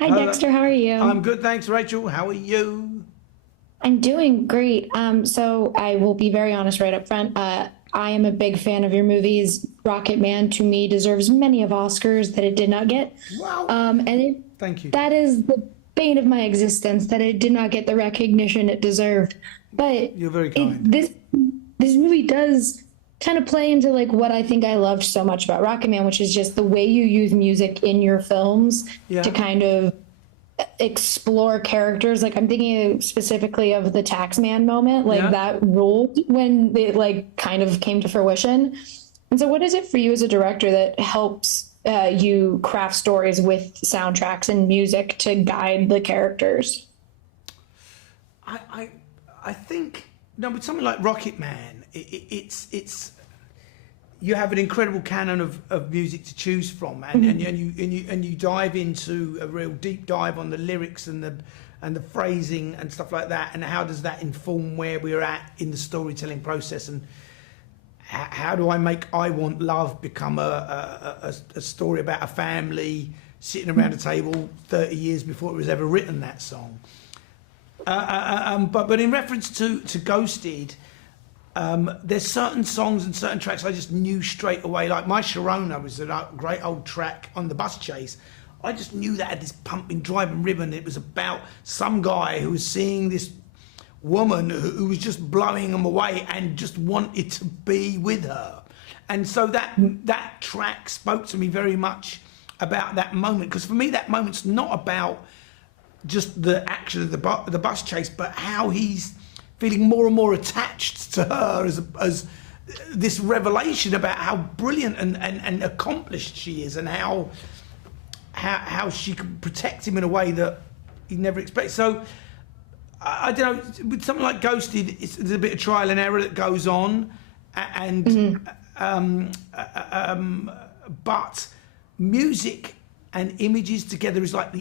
Hi Hello. Dexter, how are you? I'm good, thanks, Rachel. How are you? I'm doing great. So I will be very honest right up front. I am a big fan of your movies. Rocket Man to me deserves many of Oscars that it did not get. Wow. And Thank you. that is the bane of my existence that it did not get the recognition it deserved. But You're very it kind. this movie does kind of play into like what I think I loved so much about Rocket Man, which is just the way you use music in your films to Yeah. kind of explore characters. Like I'm thinking specifically of the taxman moment, like Yeah. that ruled when it like kind of came to fruition. And so what is it for you as a director that helps you craft stories with soundtracks and music to guide the characters? I I, I think no, with something like Rocket Man, it's you have an incredible canon of music to choose from, and you dive into a real deep dive on the lyrics and the phrasing and stuff like that, and how does that inform where we're at in the storytelling process, and how do I make I Want Love become a story about a family sitting around a table 30 years before it was ever written, that song. But in reference to Ghosted, there's certain songs and certain tracks I just knew straight away. Like My Sharona was a great old track on the bus chase. I just knew that had this pumping, driving ribbon. It was about some guy who was seeing this woman who was just blowing him away and just wanted to be with her. And so that track spoke to me very much about that moment, because for me that moment's not about just the action of the bus chase, but how he's feeling more and more attached to her as this revelation about how brilliant and accomplished she is, and how she can protect him in a way that he never expects. So I don't know, with something like Ghosted, there's a bit of trial and error that goes on, and but music and images together is like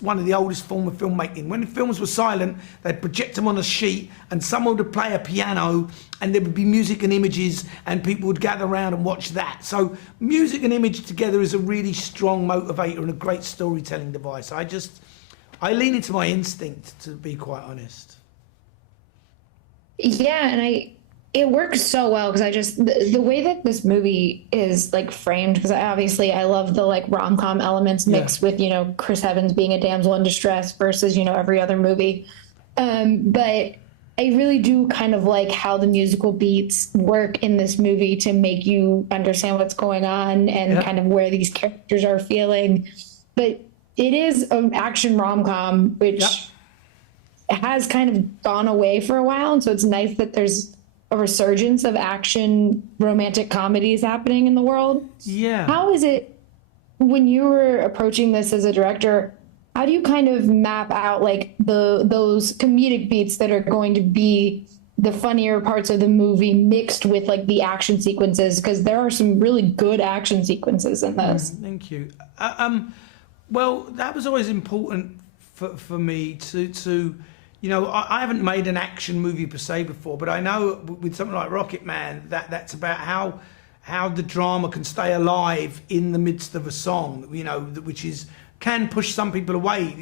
one of the oldest form of filmmaking. When films were silent, they'd project them on a sheet, and someone would play a piano, and there would be music and images, and people would gather around and watch that. So music and image together is a really strong motivator and a great storytelling device. I lean into my instinct, to be quite honest. Yeah, and it works so well because I just the way that this movie is like framed, because I love the like rom-com elements Yeah. mixed with, Chris Evans being a damsel in distress versus, every other movie. But I really do kind of like how the musical beats work in this movie to make you understand what's going on and Yeah. kind of where these characters are feeling. But it is an action rom-com, Yep. which has kind of gone away for a while. And so it's nice that there's a resurgence of action romantic comedies happening in the world. Yeah. How is it when you were approaching this as a director? How do you kind of map out like those comedic beats that are going to be the funnier parts of the movie mixed with like the action sequences? Because there are some really good action sequences in this. Thank you. Well, that was always important for me to I haven't made an action movie per se before, but I know with something like Rocket Man that's about how the drama can stay alive in the midst of a song, which is can push some people away,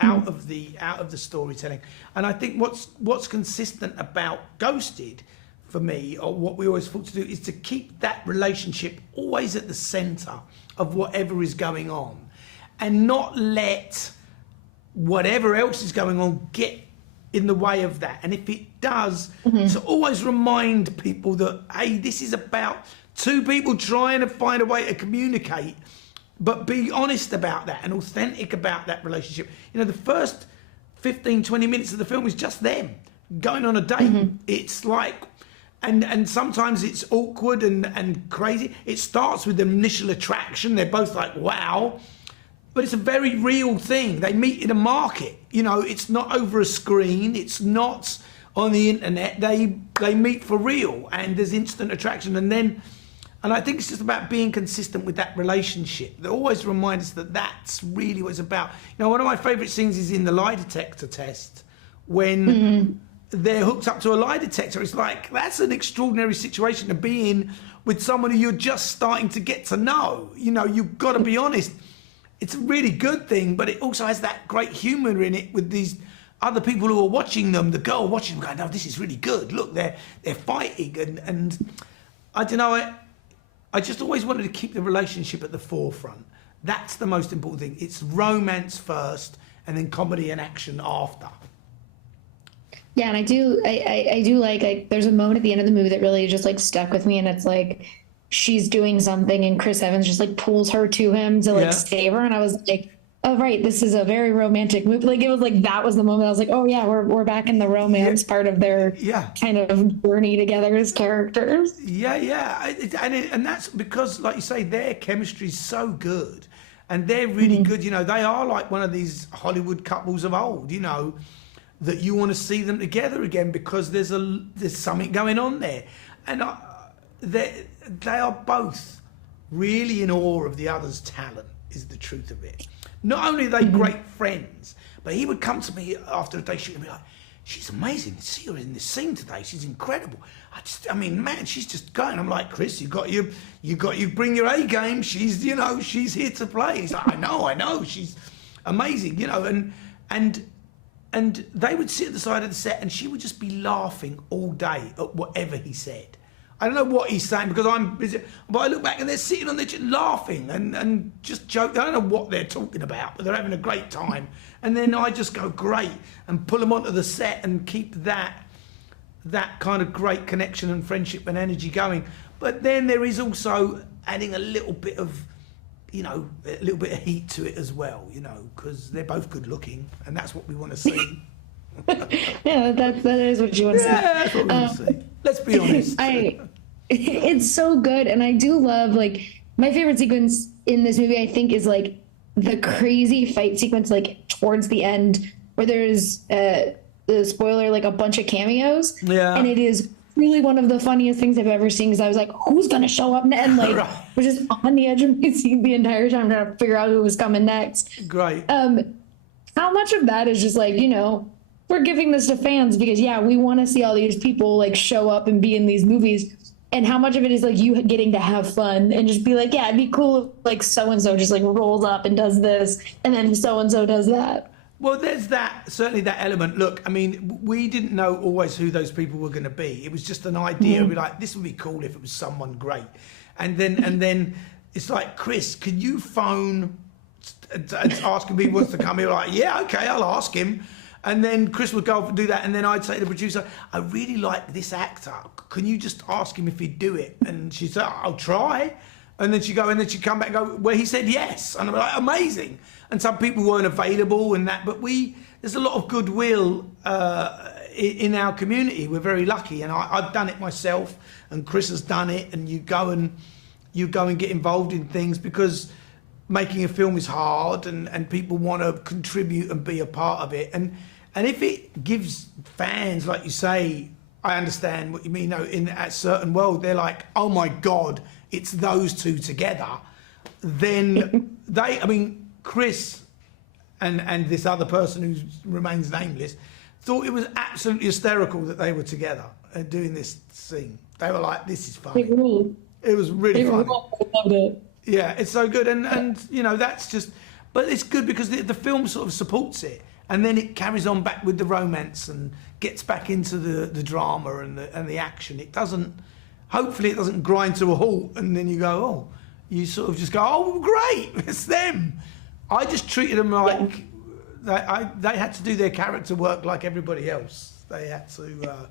out of the storytelling. And I think what's consistent about Ghosted for me, or what we always thought to do, is to keep that relationship always at the center of whatever is going on, and not let whatever else is going on get in the way of that. And if it does, to always remind people that, hey, this is about two people trying to find a way to communicate, but be honest about that and authentic about that relationship. The first 15, 20 minutes of the film is just them going on a date. It's like, and sometimes it's awkward and crazy. It starts with the initial attraction. They're both like, wow. But it's a very real thing. They meet in a market. It's not over a screen. It's not on the internet. They meet for real, and there's instant attraction. And I think it's just about being consistent with that relationship. They always remind us that that's really what it's about. One of my favourite scenes is in the lie detector test, when they're hooked up to a lie detector. It's like, that's an extraordinary situation to be in with someone who you're just starting to get to know. You've got to be honest. it's a really good thing, but it also has that great humour in it with these other people who are watching them, the girl watching them going, no, this is really good. Look, they're fighting. And I don't know, I just always wanted to keep the relationship at the forefront. That's the most important thing. It's romance first and then comedy and action after. Yeah, and I do like there's a moment at the end of the movie that really just like stuck with me, and it's like she's doing something and Chris Evans just like pulls her to him to like save her, and I was like, oh right, this is a very romantic movie. Like it was like that was the moment I was like, oh yeah, we're back in the romance part of their kind of journey together as characters. And that's because, like you say, their chemistry is so good, and they're really good. You know, they are like one of these Hollywood couples of old. You know, that you want to see them together again because there's something going on there, and they are both really in awe of the other's talent. Is the truth of it. Not only are they great friends, but he would come to me after a day shooting and be like, she's amazing. See her in this scene today. She's incredible. I mean, man, she's just going. I'm like, Chris, you got you bring your A game. She's here to play. He's like, I know. She's amazing, and they would sit at the side of the set and she would just be laughing all day at whatever he said. I don't know what he's saying because I'm busy, but I look back and they're sitting on there just laughing and just joking. I don't know what they're talking about, but they're having a great time. And then I just go, great, and pull them onto the set and keep that kind of great connection and friendship and energy going. But then there is also adding a little bit of, a little bit of heat to it as well, because they're both good looking and that's what we want to see. Yeah, that is what you want to see. Yeah, that's what we want to see. Let's be honest. It's so good, and I do love, like, my favorite sequence in this movie, I think, is like the crazy fight sequence, like towards the end, where there's the spoiler, like a bunch of cameos. Yeah. And it is really one of the funniest things I've ever seen, because I was like, who's gonna show up? And like, was just on the edge of my seat the entire time trying to figure out who was coming next. Great. How much of that is just like, we're giving this to fans because we want to see all these people like show up and be in these movies, and how much of it is like you getting to have fun and just be like, yeah, it'd be cool if like so-and-so just like rolls up and does this and then so-and-so does that. Well, there's certainly that element. Look, I mean, we didn't know always who those people were going to be. It was just an idea. We'd be like, this would be cool if it was someone great. And then it's like, Chris, can you phone and ask him if he wants to come here? Like, yeah, okay, I'll ask him. And then Chris would go off and do that. And then I'd say to the producer, I really like this actor. Can you just ask him if he'd do it? And she'd say, I'll try. And then she'd come back and go, well, he said yes. And I'm like, amazing. And some people weren't available and that. But there's a lot of goodwill in our community. We're very lucky. And I've done it myself. And Chris has done it. And you go and get involved in things because making a film is hard and people want to contribute and be a part of it. And if it gives fans, like you say, I understand what you mean, in a certain world, they're like, oh my God, it's those two together. Then Chris and this other person who remains nameless thought it was absolutely hysterical that they were together doing this scene. They were like, this is funny. It was really funny. I loved it. Yeah, it's so good. And that's just, but it's good because the film sort of supports it. And then it carries on back with the romance and gets back into the drama and the action. Hopefully it doesn't grind to a halt and then you go, oh, you sort of just go, oh, great, it's them. I just treated them like they had to do their character work like everybody else. They had to,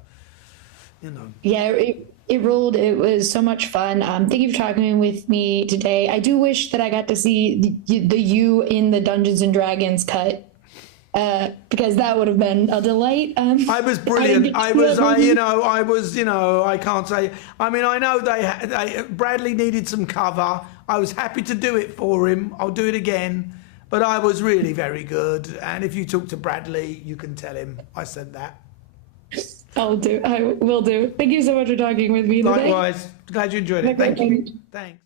Yeah, it ruled. It was so much fun. Thank you for talking with me today. I do wish that I got to see the you in the Dungeons and Dragons cut. Because that would have been a delight. I was brilliant. I can't say. I mean, I know Bradley needed some cover. I was happy to do it for him. I'll do it again. But I was really very good. And if you talk to Bradley, you can tell him I said that. I will do. Thank you so much for talking with me today. Likewise. Glad you enjoyed it. Thank you. Thanks.